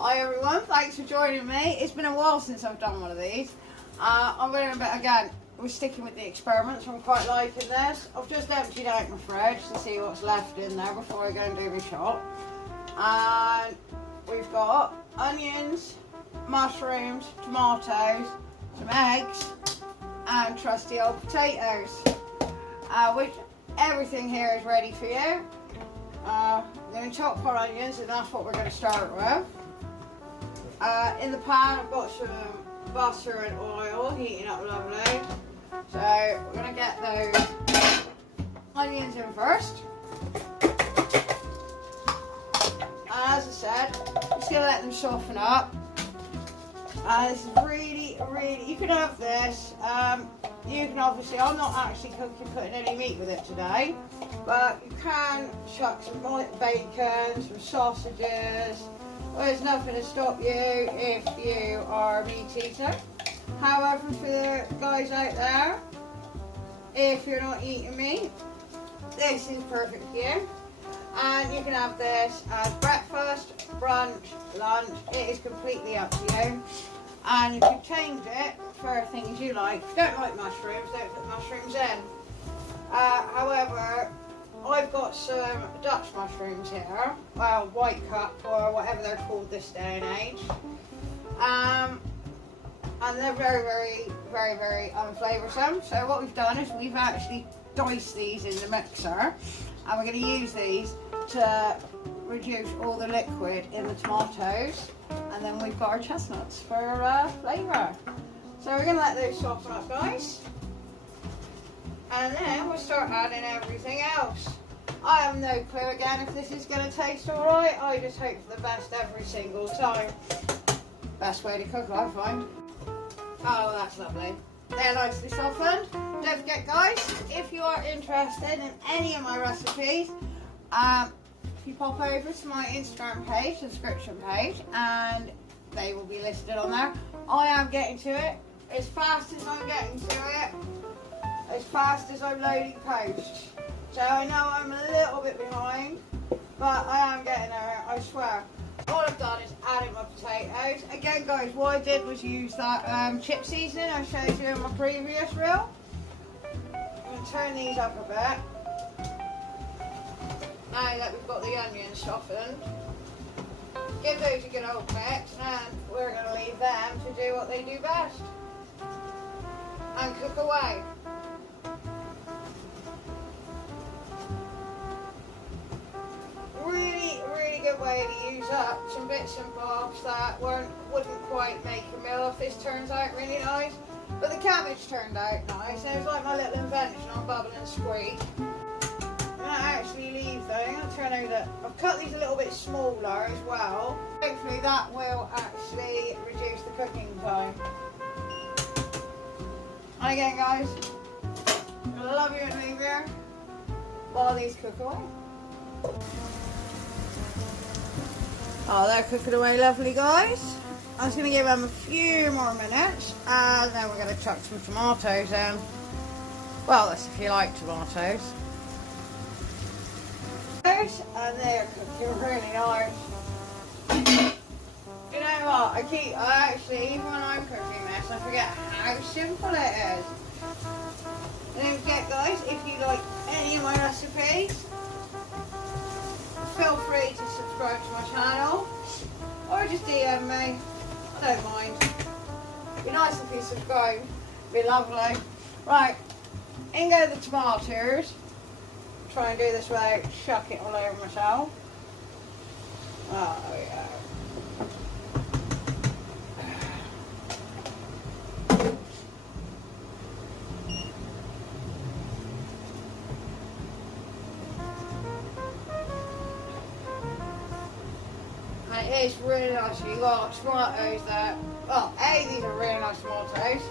Hi everyone, thanks for joining me. It's been a while since I've done one of these. I'm going to, again, we're sticking with the experiments. I'm quite liking this. I've just emptied out my fridge to see what's left in there before I go and do my shot. And we've got onions, mushrooms, tomatoes, some eggs, and trusty old potatoes. Which everything here is ready for you. I'm going to chop our onions, and that's what we're going to start with. In the pan I've got some butter and oil heating up lovely. So we're going to get those onions in first. As I said, I'm just going to let them soften up. This is really, you can have this. You can obviously, I'm not actually putting any meat with it today, but you can chuck some bacon, some sausages. There's nothing to stop you if you are a meat eater. However, for the guys out there, if you're not eating meat, this is perfect for you. And you can have this as breakfast, brunch, lunch. It is completely up to you. And you can change it for things you like. If you don't like mushrooms, don't put mushrooms in. However, I've got some Dutch mushrooms here, well, white cup or whatever they're called this day and age. And they're very unflavoursome. So what we've done is we've actually diced these in the mixer, and we're going to use these to reduce all the liquid in the tomatoes. And then we've got our chestnuts for flavour. So we're going to let those soften up, guys. And then we'll start adding everything else. I have no clue again if this is going to taste alright. I just hope for the best every single time. Best way to cook, I find. Oh, that's lovely. They're nicely softened. Don't forget, guys, if you are interested in any of my recipes, if you pop over to my Instagram page, subscription page, and they will be listed on there. I am getting to it as fast as I'm getting to it, as fast as I'm loading posts. So I know I'm a little bit behind, but I am getting there, I swear. All I've done is added my potatoes. Again, guys, what I did was use that chip seasoning I showed you in my previous reel. I'm going to turn these up a bit. Now that we've got the onions softened, give those a good old mix, and we're going to leave them to do what they do best and cook away. Really good way to use up some bits and bobs that wouldn't quite make a meal if this turns out really nice. But the cabbage turned out nice. It was like my little invention on Bubble and Squeak. I'm going to actually leave though. I'm going to turn over that. I've cut these a little bit smaller as well. Hopefully that will actually reduce the cooking time. And again, guys, I love you and leave you while these cook away. Oh, they're cooking away lovely, guys. I'm just going to give them a few more minutes, and then we're going to chuck some tomatoes in. Well, that's if you like tomatoes. And they're cooking really nice. You know what? I actually, even when I'm cooking this, I forget how simple it is. And don't forget, guys, if you like any of my recipes, feel free to subscribe to my channel, or just DM me. I don't mind. It'd be nice if you subscribe. It'd be lovely. Right, in go the tomatoes. Try and do this without chucking it all over myself. Oh yeah. It is really nice. You got tomatoes there. Well, these are really nice tomatoes.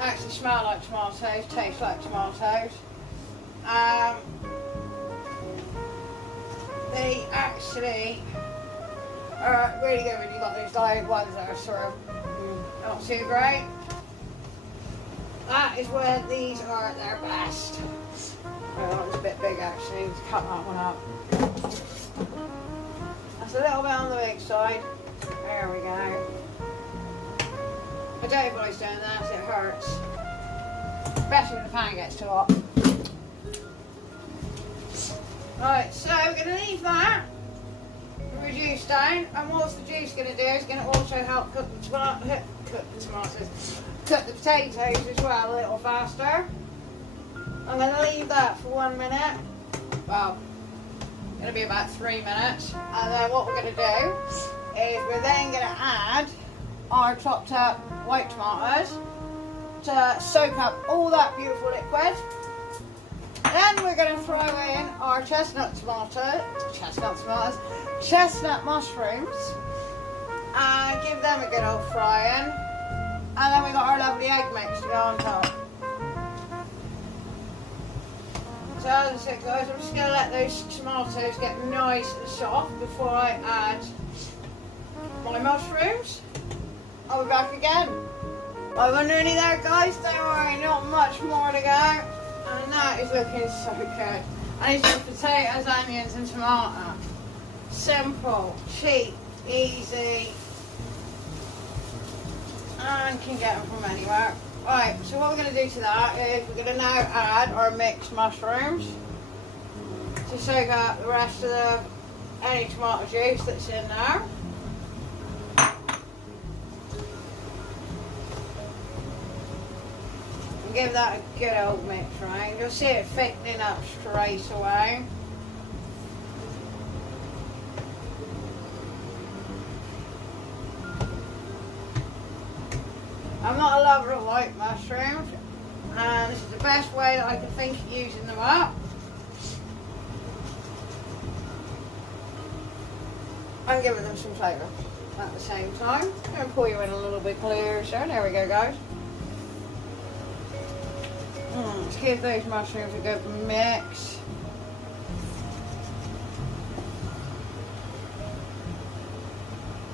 Actually smell like tomatoes, taste like tomatoes. They actually are really good when you've got those live ones that are sort of not too great. That is where these are at their best. Oh, that was a bit big actually, let's cut that one up. That's a little bit on the big side. There we go. I don't advise doing that, it hurts. Especially when the pan gets too hot. Right, so we're going to leave that reduce down, and what's the juice going to do is going to also help cook the potatoes as well a little faster. I'm going to leave that for 1 minute. Well, it's going to be about 3 minutes, and then what we're going to do is we're then going to add our chopped up white tomatoes to soak up all that beautiful liquid. Then we're going to throw in our chestnut mushrooms and give them a good old frying. And then we got our lovely egg mix to go on top. So as I said guys, I'm just going to let those tomatoes get nice and soft before I add my mushrooms. I'll be back again. Well, we're nearly there guys, don't worry, not much more to go. And that is looking so good. And it's just potatoes, onions and tomato. Simple, cheap, easy, and can get them from anywhere. Right, so what we're going to do to that is we're going to now add our mixed mushrooms to soak up the rest of any tomato juice that's in there. And give that a good old mix, right? You'll see it thickening up straight away. I'm not a lover of white mushrooms, and this is the best way that I can think of using them up. I'm giving them some flavour at the same time. I'm going to pour you in a little bit closer. There we go, guys. Let's give those mushrooms a good mix.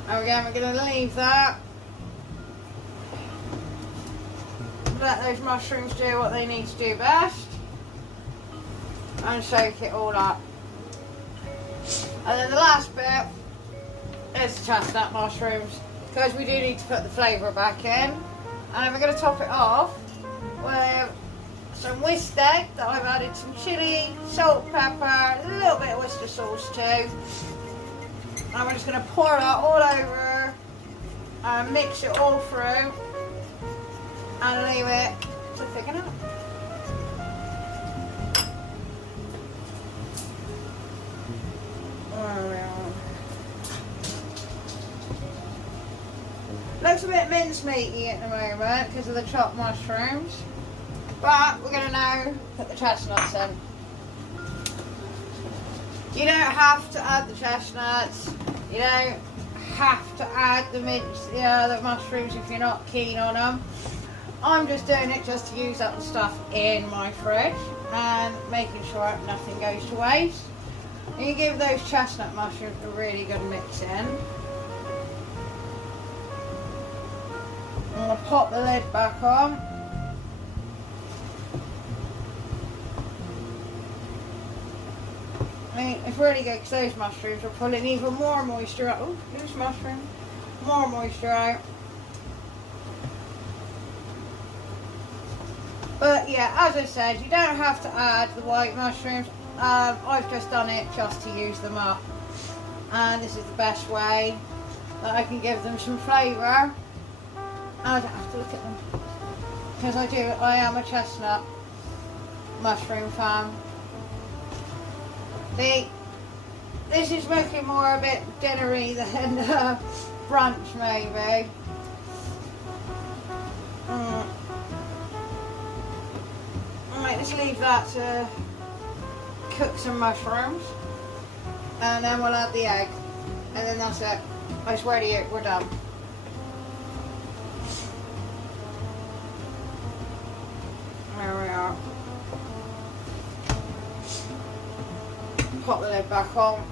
And again, we're going to leave that. Let those mushrooms do what they need to do best and soak it all up. And then the last bit is the chestnut mushrooms, because we do need to put the flavour back in. And we're going to top it off with some whisked egg that I've added some chilli, salt, pepper, a little bit of Worcester sauce too. And we're just going to pour that all over and mix it all through. And leave it to thicken up. Looks a bit mincemeaty at the moment because of the chopped mushrooms, but we're going to now put the chestnuts in. You don't have to add the chestnuts. You don't have to add the the mushrooms if you're not keen on them. I'm just doing it just to use up the stuff in my fridge and making sure nothing goes to waste. And you give those chestnut mushrooms a really good mix in. I'm going to pop the lid back on. I mean, it's really good because those mushrooms are pulling even more moisture out. Oh, loose mushroom. More moisture out. But yeah, as I said, you don't have to add the white mushrooms. I've just done it just to use them up. And this is the best way that I can give them some flavour. I don't have to look at them. Because I am a chestnut mushroom fan. This is looking more a bit dinnery than brunch maybe. Alright, let's leave that to cook some mushrooms, and then we'll add the egg, and then that's it. I swear to you, we're done. There we are. Pop the lid back on.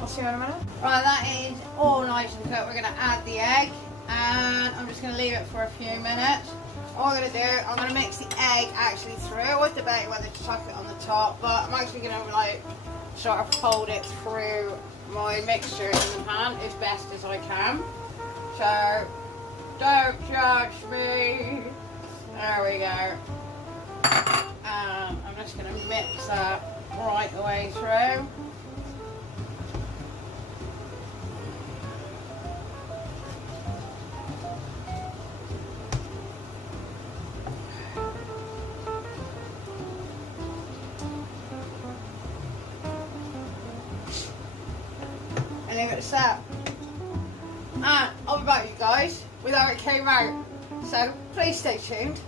I'll see you in a minute. Right, that is all nice and cooked. We're going to add the egg, and I'm just going to leave it for a few minutes. All I'm going to do, I'm going to mix the egg actually through. I would debate whether to chuck it on the top, but I'm actually going to like sort of fold it through my mixture in the pan as best as I can. So don't judge me. There we go. And I'm just going to mix that right the way through. And leave it at that. And I'll be back, you guys, with how it came out. So please stay tuned.